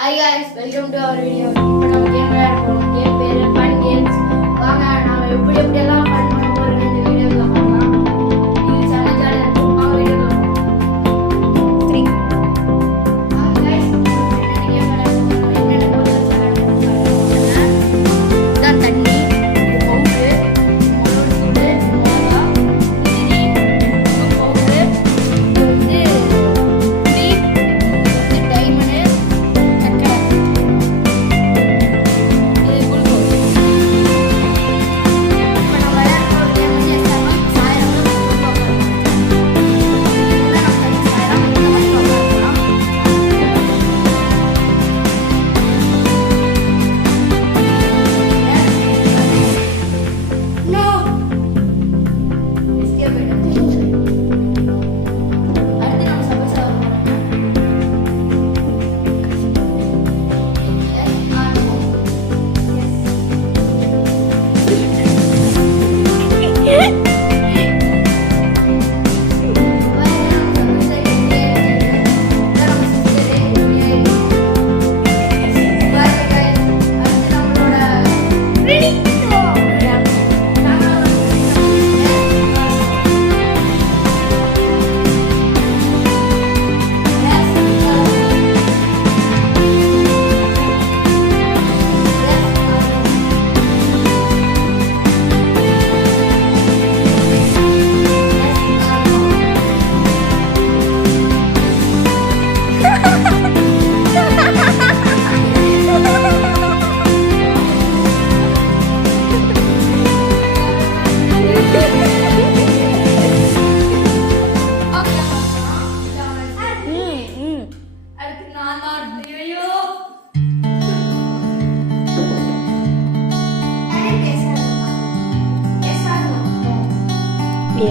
Hi guys, welcome to our video. இப்போ நம்ம game விளையாட போறோம். கேம் பேரு Fun Games. வாங்க நாம எப்படி எல்லாம் ஃபன் பண்ண போறோம்னு இந்த வீடியோல பார்க்கலாம். இது சேலஞ்சா இருக்கும். வாங்க வீடியோல போலாம். 3 வாங்க guys, என்ன கேம் விளையாட போறோம்? என்னென்ன போர்ட்ல சேலஞ்ச் பண்ணுவாங்க. இதான் தண்ணி, இது பவுடர், மோர் சூடு, மோரா, இட்லி, பவுடர், இது வந்து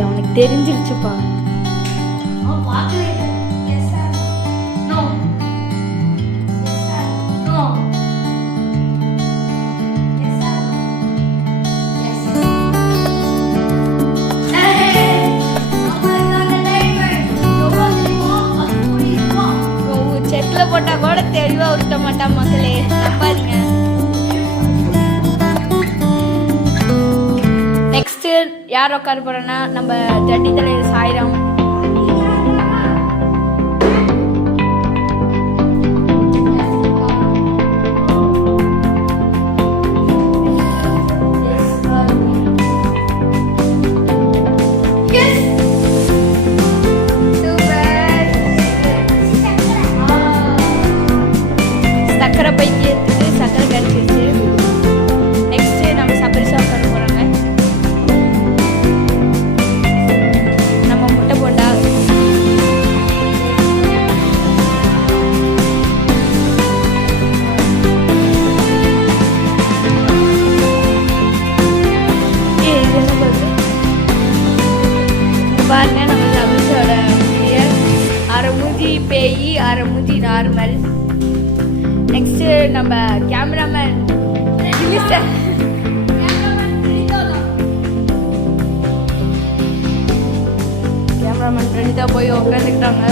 அவனுக்கு தெரிஞ்சிருச்சுப்பா. செட்ல போட்டா கூட தெளிவா விட்ட மாட்டான் மக்களே, நம்பாதீங்க. நெக்ஸ்ட் யார் உட்கார போறோம்னா நம்ம ஜட்டி தலைவர் சாய்ராம். சக்கரை பைத்தியத்துக்கு சக்கரை கிடைச்சிருச்சு. நெக்ஸ்ட் நம்ம சபரிசா உட்கார போறாங்க. நம்ம முட்டை போண்டா, பாருங்க நம்ம சபரிசோட அரை மூஞ்சி பேய், அரை மூஞ்சி நார்மல். நெக்ஸ்ட் நம்ம கேமராமேன் பிரணிதா போய் உட்காந்துக்கிட்டாங்க.